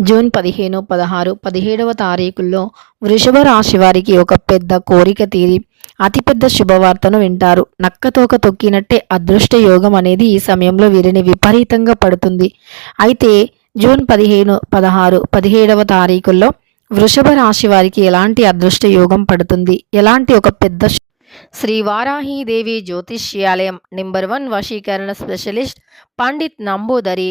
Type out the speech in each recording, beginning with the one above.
June పదిహేను పదహారు పదిహేడవ తారీఖుల్లో వృషభ రాశి వారికి ఒక పెద్ద కోరిక తీరి అతిపెద్ద శుభవార్తను వింటారు. నక్కతోక తొక్కినట్టే అదృష్ట యోగం అనేది ఈ సమయంలో వీరిని విపరీతంగా పడుతుంది. అయితే జూన్ పదిహేను పదహారు పదిహేడవ తారీఖుల్లో వృషభ రాశి వారికి ఎలాంటి అదృష్ట యోగం పడుతుంది? ఎలాంటి ఒక పెద్ద శ్రీ వారాహీదేవి జ్యోతిష్యాలయం నెంబర్ వన్ వశీకరణ స్పెషలిస్ట్ పండిత్ నంబూదరి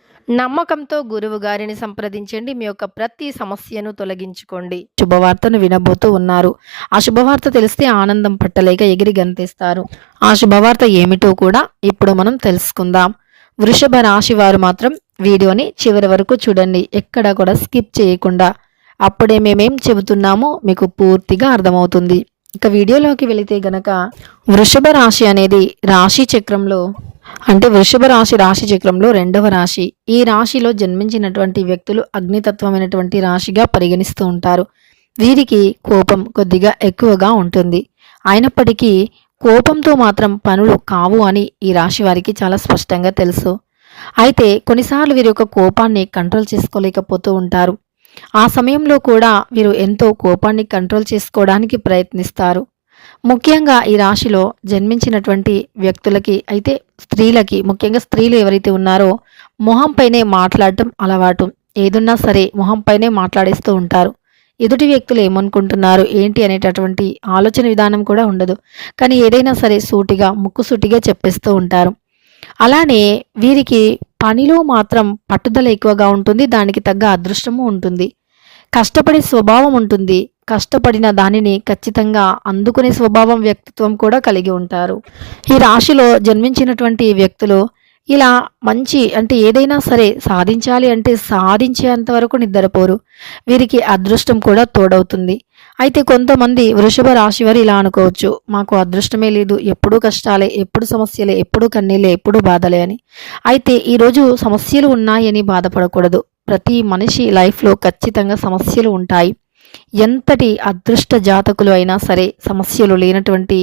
నమ్మకంతో గురువు గారిని సంప్రదించండి. మీ యొక్క ప్రతి సమస్యను తొలగించుకోండి. శుభవార్తను వినబోతూ ఉన్నారు. ఆ శుభవార్త తెలిస్తే ఆనందం పట్టలేక ఎగిరి గంతేస్తారు. ఆ శుభవార్త ఏమిటో కూడా ఇప్పుడు మనం తెలుసుకుందాం. వృషభ రాశి వారు మాత్రం వీడియోని చివరి వరకు చూడండి. ఎక్కడ కూడా స్కిప్ చేయకుండా. అప్పుడే మేమేం చెబుతున్నామో మీకు పూర్తిగా అర్థమవుతుంది. ఇక వీడియోలోకి వెళితే గనక వృషభ రాశి అనేది రాశి చక్రంలో అంటే వృషభ రాశి రాశి చక్రంలో రెండవ రాశి. ఈ రాశిలో జన్మించినటువంటి వ్యక్తులు అగ్నితత్వమైనటువంటి రాశిగా పరిగణిస్తూ ఉంటారు. వీరికి కోపం కొద్దిగా ఎక్కువగా ఉంటుంది. అయినప్పటికీ కోపంతో మాత్రం పనులు కావు అని ఈ రాశి వారికి చాలా స్పష్టంగా తెలుసు. అయితే కొన్నిసార్లు వీరి యొక్క కోపాన్ని కంట్రోల్ చేసుకోలేకపోతూ ఉంటారు. ఆ సమయంలో కూడా వీరు ఎంతో కోపాన్ని కంట్రోల్ చేసుకోవడానికి ప్రయత్నిస్తారు. ముఖ్యంగా ఈ రాశిలో జన్మించినటువంటి వ్యక్తులకి అయితే స్త్రీలకి ముఖ్యంగా స్త్రీలు ఎవరైతే ఉన్నారో మొహంపైనే మాట్లాడటం అలవాటు. ఏదున్నా సరే మొహంపైనే మాట్లాడేస్తూ ఉంటారు. ఎదుటి వ్యక్తులు ఏమనుకుంటున్నారు? ఏంటి అనేటటువంటి ఆలోచన విధానం కూడా ఉండదు. కానీ ఏదైనా సరే సూటిగా ముక్కుసూటిగా చెప్పేస్తూ ఉంటారు. అలానే వీరికి పనిలో మాత్రం పట్టుదల ఎక్కువగా ఉంటుంది. దానికి తగ్గ అదృష్టము ఉంటుంది. కష్టపడే స్వభావం ఉంటుంది. కష్టపడిన దానిని ఖచ్చితంగా అందుకునే స్వభావం వ్యక్తిత్వం కూడా కలిగి ఉంటారు. ఈ రాశిలో జన్మించినటువంటి వ్యక్తులు ఇలా మంచి అంటే ఏదైనా సరే సాధించాలి అంటే సాధించేంత వరకు నిద్రపోరు. వీరికి అదృష్టం కూడా తోడవుతుంది. అయితే కొంతమంది వృషభ రాశి వారు ఇలా అనుకోవచ్చు. మాకు అదృష్టమే లేదు. ఎప్పుడూ కష్టాలే ఎప్పుడు సమస్యలే ఎప్పుడు కన్నీలే ఎప్పుడు బాధలే అని. అయితే ఈరోజు సమస్యలు ఉన్నాయని బాధపడకూడదు. ప్రతి మనిషి లైఫ్లో ఖచ్చితంగా సమస్యలు ఉంటాయి. ఎంతటి అదృష్ట జాతకులు అయినా సరే సమస్యలు లేనటువంటి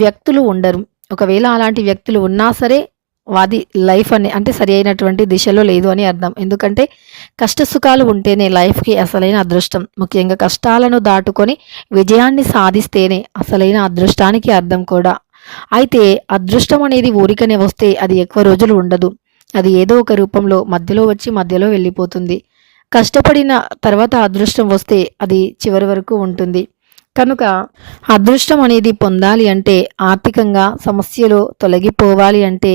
వ్యక్తులు ఉండరు. ఒకవేళ అలాంటి వ్యక్తులు ఉన్నా సరే వాది లైఫ్ అని అంటే సరి అయినటువంటి దిశలో లేదు అని అర్థం. ఎందుకంటే కష్ట సుఖాలు ఉంటేనే లైఫ్కి అసలైన అదృష్టం. ముఖ్యంగా కష్టాలను దాటుకొని విజయాన్ని సాధిస్తేనే అసలైన అదృష్టానికి అర్థం కూడా. అయితే అదృష్టం అనేది ఊరికనే వస్తే అది ఎక్కువ రోజులు ఉండదు. అది ఏదో ఒక రూపంలో మధ్యలో వచ్చి మధ్యలో వెళ్ళిపోతుంది. కష్టపడిన తర్వాత అదృష్టం వస్తే అది చివరి వరకు ఉంటుంది. కనుక అదృష్టం అనేది పొందాలి అంటే ఆర్థికంగా సమస్యలు తొలగిపోవాలి అంటే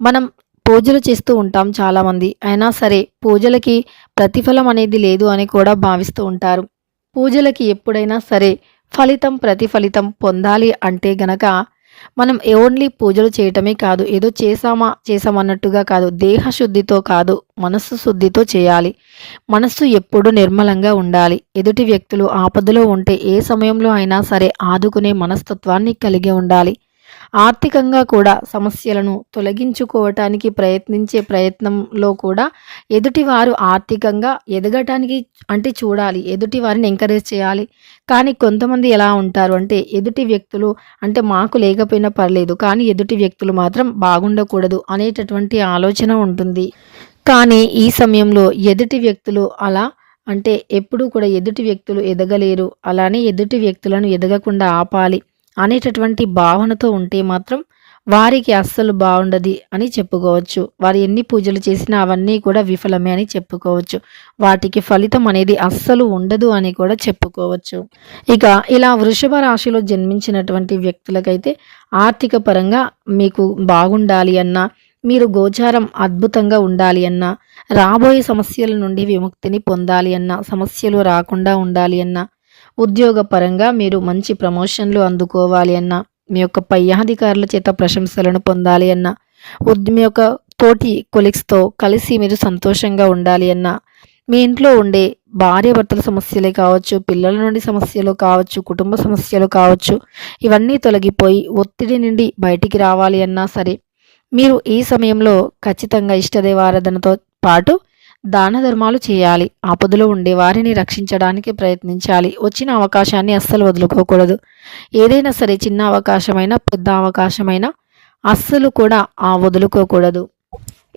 మనం పూజలు చేస్తూ ఉంటాం చాలామంది. అయినా సరే పూజలకి ప్రతిఫలం అనేది లేదు అని కూడా భావిస్తూ ఉంటారు. పూజలకి ఎప్పుడైనా సరే ఫలితం ప్రతిఫలితం పొందాలి అంటే గనక మనం ఓన్లీ పూజలు చేయటమే కాదు ఏదో చేసామా చేసామన్నట్టుగా కాదు దేహ శుద్ధితో కాదు మనస్సు శుద్ధితో చేయాలి. మనస్సు ఎప్పుడూ నిర్మలంగా ఉండాలి. ఎదుటి వ్యక్తులు ఆపదలో ఉంటే ఏ సమయంలో అయినా సరే ఆదుకునే మనస్తత్వాన్ని కలిగి ఉండాలి. ఆర్థికంగా కూడా సమస్యలను తొలగించుకోవటానికి ప్రయత్నించే ప్రయత్నంలో కూడా ఎదుటివారు ఆర్థికంగా ఎదగటానికి అంటే చూడాలి ఎదుటి వారిని ఎంకరేజ్ చేయాలి. కానీ కొంతమంది ఎలా ఉంటారు అంటే ఎదుటి వ్యక్తులు అంటే మాకు లేకపోయినా పర్లేదు కానీ ఎదుటి వ్యక్తులు మాత్రం బాగుండకూడదు అనేటటువంటి ఆలోచన ఉంటుంది. కానీ ఈ సమయంలో ఎదుటి వ్యక్తులు అలా అంటే ఎప్పుడూ కూడా ఎదుటి వ్యక్తులు ఎదగలేరు. అలానే ఎదుటి వ్యక్తులను ఎదగకుండా ఆపాలి. అనేటటువంటి భావనతో ఉంటే మాత్రం వారికి అస్సలు బాగుండదు అని చెప్పుకోవచ్చు. వారు ఎన్ని పూజలు చేసినా అవన్నీ కూడా విఫలమే అని చెప్పుకోవచ్చు. వాటికి ఫలితం అనేది అస్సలు ఉండదు అని కూడా చెప్పుకోవచ్చు. ఇక ఇలా వృషభ రాశిలో జన్మించినటువంటి వ్యక్తులకైతే ఆర్థిక పరంగా మీకు బాగుండాలి అన్నా మీరు గోచారం అద్భుతంగా ఉండాలి అన్నా రాబోయే సమస్యల నుండి విముక్తిని పొందాలి అన్నా సమస్యలు రాకుండా ఉండాలి అన్నా ఉద్యోగపరంగా మీరు మంచి ప్రమోషన్లు అందుకోవాలి అన్నా మీ యొక్క పై అధికారుల చేత ప్రశంసలను పొందాలి అన్నా మీ యొక్క తోటి కొలీగ్స్తో కలిసి మీరు సంతోషంగా ఉండాలి అన్నా మీ ఇంట్లో ఉండే భార్యాభర్తల సమస్యలే కావచ్చు పిల్లల నుండి సమస్యలు కావచ్చు కుటుంబ సమస్యలు కావచ్చు ఇవన్నీ తొలగిపోయి ఒత్తిడి నుండి బయటికి రావాలి అన్నా సరే మీరు ఈ సమయంలో ఖచ్చితంగా ఇష్టదేవారాధనతో పాటు దాన ధర్మాలు చేయాలి. ఆపదలో ఉండే వారిని రక్షించడానికి ప్రయత్నించాలి. వచ్చిన అవకాశాన్ని అస్సలు వదులుకోకూడదు. ఏదైనా సరే చిన్న అవకాశమైనా పెద్ద అవకాశమైనా అస్సలు కూడా ఆ వదులుకోకూడదు.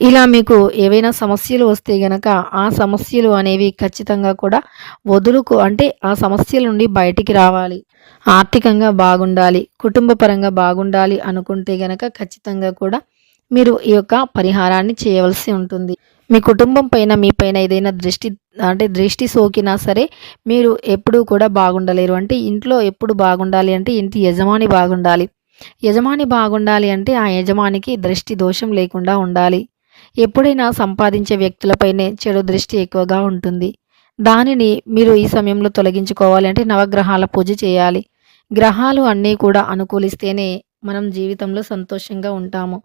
ఇలా మీకు ఏవైనా సమస్యలు వస్తే గనక ఆ సమస్యలు అనేవి ఖచ్చితంగా కూడా వదులుకో అంటే ఆ సమస్యల నుండి బయటికి రావాలి. ఆర్థికంగా బాగుండాలి కుటుంబ పరంగా బాగుండాలి అనుకుంటే గనక ఖచ్చితంగా కూడా మీరు ఈ యొక్క పరిహారాన్ని చేయవలసి ఉంటుంది. మీ కుటుంబం పైన మీ పైన ఏదైనా దృష్టి అంటే దృష్టి సోకినా సరే మీరు ఎప్పుడూ కూడా బాగుండలేరు. అంటే ఇంట్లో ఎప్పుడు బాగుండాలి అంటే ఇంటి యజమాని బాగుండాలి. యజమాని బాగుండాలి అంటే ఆ యజమానికి దృష్టి దోషం లేకుండా ఉండాలి. ఎప్పుడైనా సంపాదించే వ్యక్తులపైనే చెడు దృష్టి ఎక్కువగా ఉంటుంది. దానిని మీరు ఈ సమయంలో తొలగించుకోవాలి అంటే నవగ్రహాల పూజ చేయాలి. గ్రహాలు అన్నీ కూడా అనుకూలిస్తేనే మనం జీవితంలో సంతోషంగా ఉంటాము.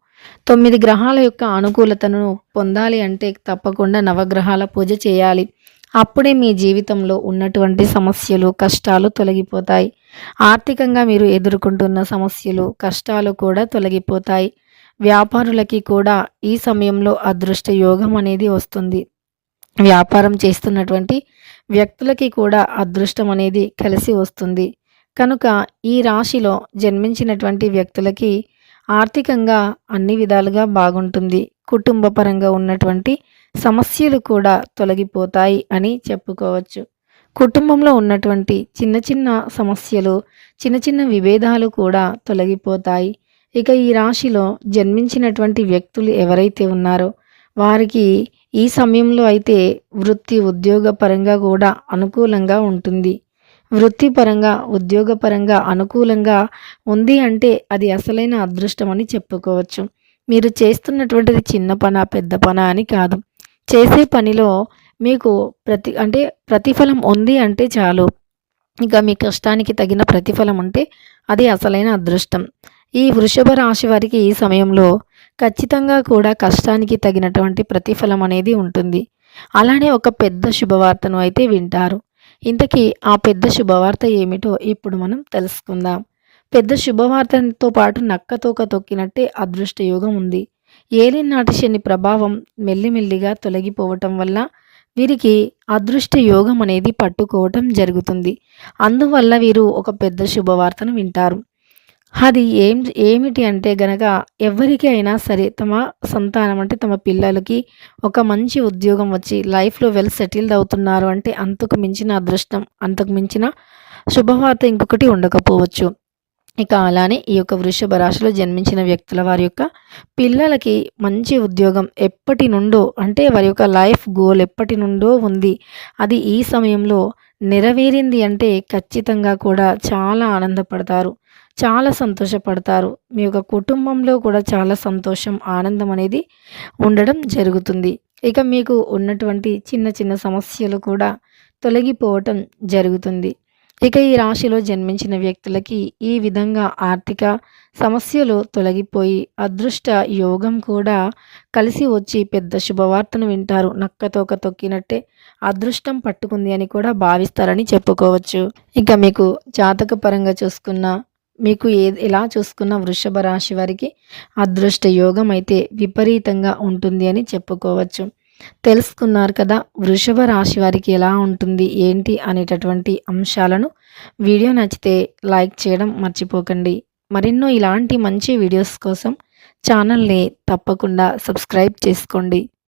తొమ్మిది గ్రహాల యొక్క అనుకూలతను పొందాలి అంటే తప్పకుండా నవగ్రహాల పూజ చేయాలి. అప్పుడే మీ జీవితంలో ఉన్నటువంటి సమస్యలు కష్టాలు తొలగిపోతాయి. ఆర్థికంగా మీరు ఎదుర్కొంటున్న సమస్యలు కష్టాలు కూడా తొలగిపోతాయి. వ్యాపారులకి కూడా ఈ సమయంలో అదృష్ట యోగం అనేది వస్తుంది. వ్యాపారం చేస్తున్నటువంటి వ్యక్తులకి కూడా అదృష్టం అనేది కలిసి వస్తుంది. కనుక ఈ రాశిలో జన్మించినటువంటి వ్యక్తులకి ఆర్థికంగా అన్ని విధాలుగా బాగుంటుంది. కుటుంబ పరంగా ఉన్నటువంటి సమస్యలు కూడా తొలగిపోతాయి అని చెప్పుకోవచ్చు. కుటుంబంలో ఉన్నటువంటి చిన్న చిన్న సమస్యలు చిన్న చిన్న విభేదాలు కూడా తొలగిపోతాయి. ఇక ఈ రాశిలో జన్మించినటువంటి వ్యక్తులు ఎవరైతే ఉన్నారో వారికి ఈ సమయంలో అయితే వృత్తి ఉద్యోగ పరంగా కూడా అనుకూలంగా ఉంటుంది. వృత్తిపరంగా ఉద్యోగపరంగా అనుకూలంగా ఉంది అంటే అది అసలైన అదృష్టం అని చెప్పుకోవచ్చు. మీరు చేస్తున్నటువంటిది చిన్న పన పెద్ద పన అని కాదు. చేసే పనిలో మీకు ప్రతి అంటే ప్రతిఫలం ఉంది అంటే చాలు. ఇక మీ కష్టానికి తగిన ప్రతిఫలం ఉంటే అది అసలైన అదృష్టం. ఈ వృషభ రాశి వారికి ఈ సమయంలో ఖచ్చితంగా కూడా కష్టానికి తగినటువంటి ప్రతిఫలం అనేది ఉంటుంది. అలానే ఒక పెద్ద శుభవార్తను అయితే వింటారు. ఇంతకీ ఆ పెద్ద శుభవార్త ఏమిటో ఇప్పుడు మనం తెలుసుకుందాం. పెద్ద శుభవార్తతో పాటు నక్కతోక తొక్కినట్టే అదృష్ట యోగం ఉంది. ఏలినాటి శని ప్రభావం మెల్లిమెల్లిగా తొలగిపోవటం వల్ల వీరికి అదృష్ట యోగం అనేది పట్టుకోవటం జరుగుతుంది. అందువల్ల వీరు ఒక పెద్ద శుభవార్తను వింటారు. అది ఏం ఏమిటి అంటే గనక ఎవరికి అయినా సరే తమ సంతానం అంటే తమ పిల్లలకి ఒక మంచి ఉద్యోగం వచ్చి లైఫ్లో వెల్ సెటిల్డ్ అవుతున్నారు అంటే అంతకు మించిన అదృష్టం అంతకు మించిన శుభవార్త ఇంకొకటి ఉండకపోవచ్చు. ఇక అలానే ఈ యొక్క వృషభ రాశిలో జన్మించిన వ్యక్తుల వారి యొక్క పిల్లలకి మంచి ఉద్యోగం ఎప్పటి నుండో అంటే వారి యొక్క లైఫ్ గోల్ ఎప్పటి నుండో ఉంది. అది ఈ సమయంలో నెరవేరింది అంటే ఖచ్చితంగా కూడా చాలా ఆనందపడతారు. చాలా సంతోషపడతారు. మీ యొక్క కుటుంబంలో కూడా చాలా సంతోషం ఆనందం అనేది ఉండడం జరుగుతుంది. ఇక మీకు ఉన్నటువంటి చిన్న చిన్న సమస్యలు కూడా తొలగిపోవటం జరుగుతుంది. ఇక ఈ రాశిలో జన్మించిన వ్యక్తులకి ఈ విధంగా ఆర్థిక సమస్యలు తొలగిపోయి అదృష్ట యోగం కూడా కలిసి వచ్చి పెద్ద శుభవార్తను వింటారు. నక్కతోక తొక్కినట్టే అదృష్టం పట్టుకుంది అని కూడా భావిస్తారని చెప్పుకోవచ్చు. ఇక మీకు జాతక పరంగా చూసుకున్న మీకు ఏ ఎలా చూసుకున్న వృషభ రాశి వారికి అదృష్ట యోగం అయితే విపరీతంగా ఉంటుంది అని చెప్పుకోవచ్చు. తెలుసుకున్నారు కదా వృషభ రాశి వారికి ఎలా ఉంటుంది ఏంటి అనేటటువంటి అంశాలను వీడియో నచ్చితే లైక్ చేయడం మర్చిపోకండి. మరెన్నో ఇలాంటి మంచి వీడియోస్ కోసం ఛానల్ని తప్పకుండా సబ్స్క్రైబ్ చేసుకోండి.